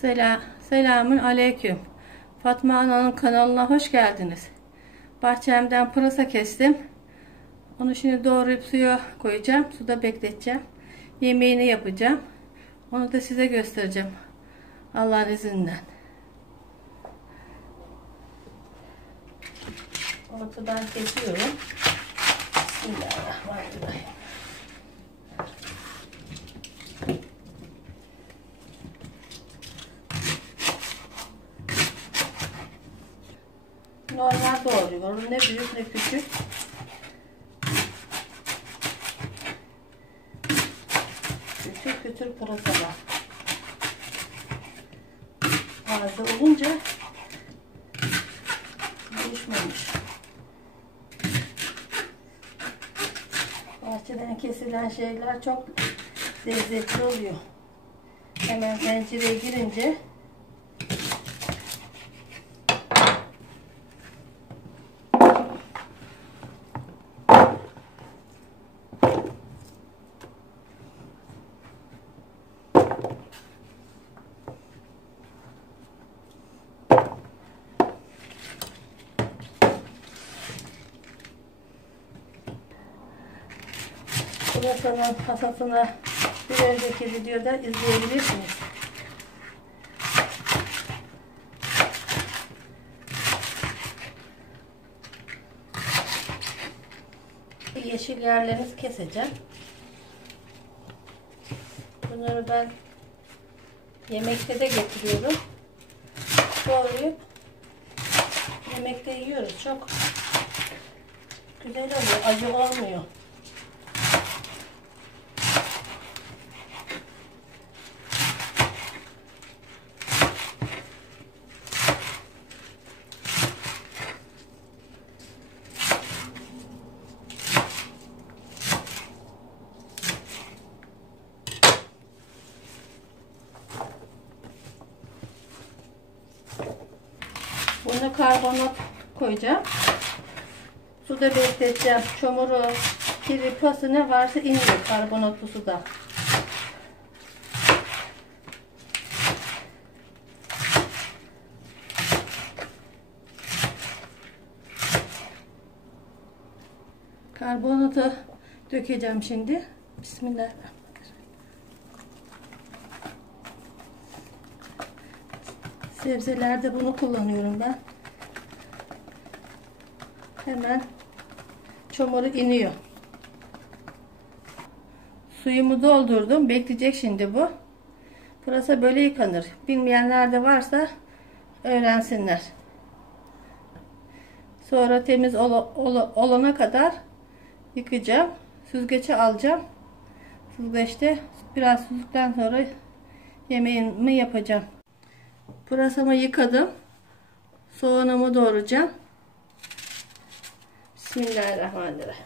Selamun aleyküm. Fatma Ana'nın kanalına hoş geldiniz. Bahçemden pırasa kestim. Onu şimdi doğrayıp suya koyacağım. Suda bekleteceğim. Yemeğini yapacağım. Onu da size göstereceğim. Allah'ın izniyle. Ortadan kesiyorum. Bismillahirrahmanirrahim. Normal doğruyorum. Ne büyük ne küçük. Küçük küçük pırasalar. Taze olunca düşmemiş. Bahçeden kesilen şeyler çok lezzetli oluyor. Hemen tencereye girince pırasanın hasatını bir önceki videoda izleyebilirsiniz. Yeşil yerlerinizi keseceğim. Bunları ben yemekte de getiriyorum. Doğrayıp yemekte yiyoruz. Çok güzel oluyor. Acı olmuyor. Buna karbonat koyacağım. Suda bekleteceğim. Çamuru, kiri, pası ne varsa iniyor karbonatlı suda. Karbonatı dökeceğim şimdi. Bismillahirrahmanirrahim. Sebzelerde bunu kullanıyorum ben. Hemen çamuru iniyor. Suyumu doldurdum. Bekleyecek şimdi bu. Pırasa böyle yıkanır. Bilmeyenler de varsa öğrensinler. Sonra temiz olana kadar yıkayacağım. Süzgece alacağım. Süzgeçte biraz süzdükten sonra yemeğimi yapacağım. Pırasamı yıkadım. Soğanımı doğrayacağım. Bismillahirrahmanirrahim.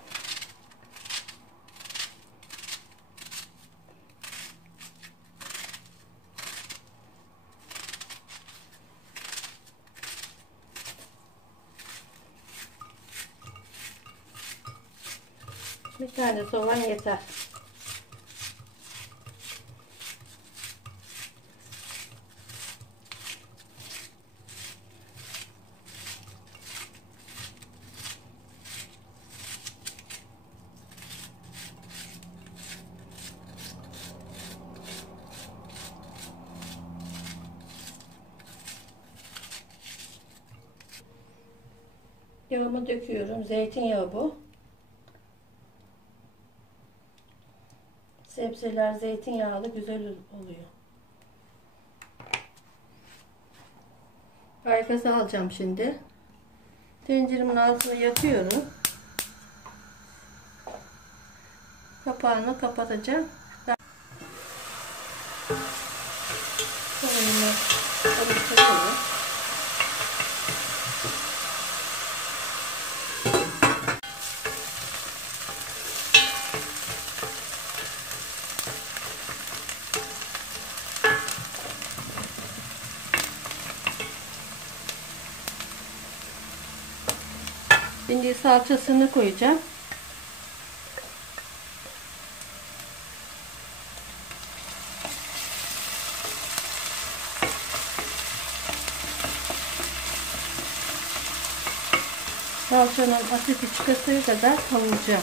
Bir tane soğan yeter. Yağımı döküyorum. Zeytinyağı bu. Sebzeler zeytinyağlı güzel oluyor. Kaykası alacağım şimdi. Tenceremin altını yakıyorum. Kapağını kapatacağım. Sonra karıştırıyorum. Şimdi salçasını koyacağım. salçanın asiti çıkasıya kadar kavuracağım.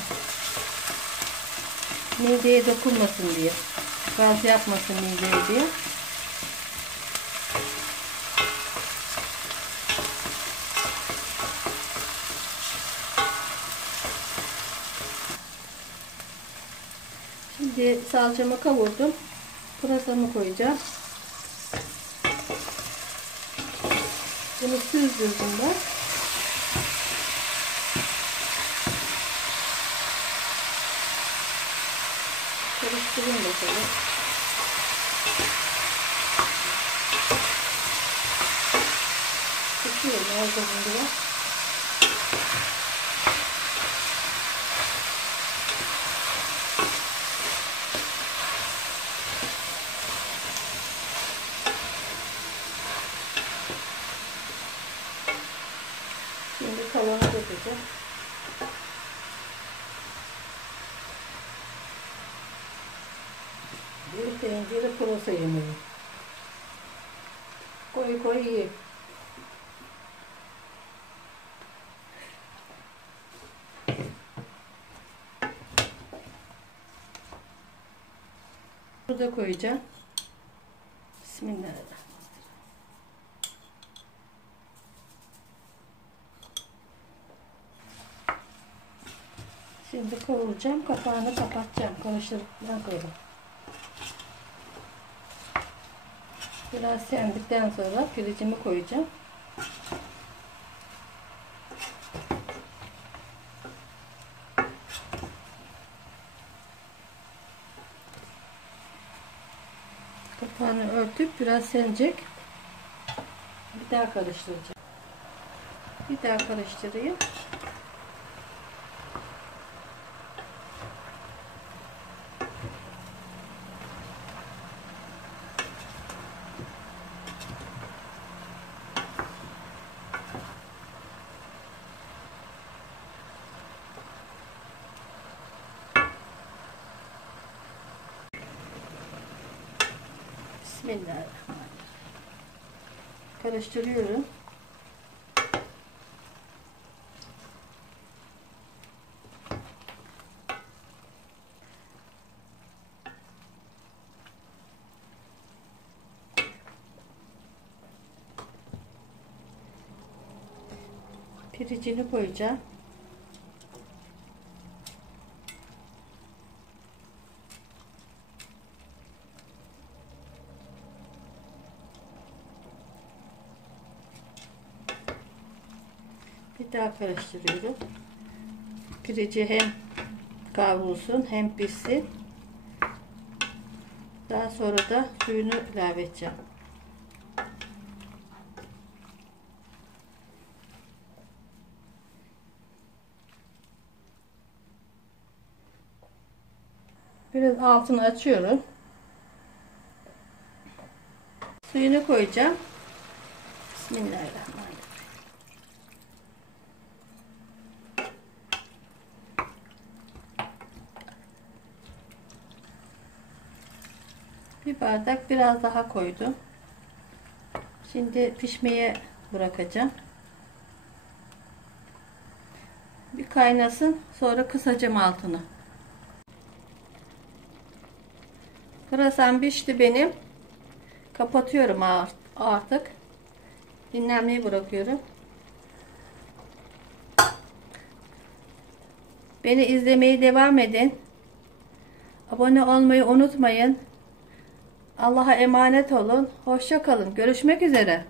Mideye dokunmasın diye. Gaz yapmasın mideye diye. Şimdi salçamı kavurdum. Pırasamı koyacağım. Bunu süzdürdüm ben. Karıştırayım bakalım. Tutuyorum ağzımda. Şimdi kalanı dökeceğim. Bir tencere pırasa yemeği. Koy koy ye. Burada koyacağım. Bismillahirrahmanirrahim. Şimdi kavuracağım. Kapağını kapatacağım. Karıştırdıktan sonra. Biraz sendikten sonra pirincimi koyacağım. Kapağını örtüp biraz senecek. Bir daha karıştıracağım. Bir daha karıştırayım. Bismillahirrahmanirrahim. Karıştırıyorum. Pirincini koyacağım. Bir daha karıştırıyorum. Pirinci hem kavrulsun hem pişsin. Daha sonra da suyunu ilave edeceğim. Biraz altını açıyorum. Suyunu koyacağım. Bismillahirrahmanirrahim. Bir bardak biraz daha koydum. Şimdi pişmeye bırakacağım. Bir kaynasın. Sonra kısacağım altını. Pırasam pişti benim. Kapatıyorum artık. Dinlenmeyi bırakıyorum. Beni izlemeye devam edin. Abone olmayı unutmayın. Allah'a emanet olun. Hoşça kalın. Görüşmek üzere.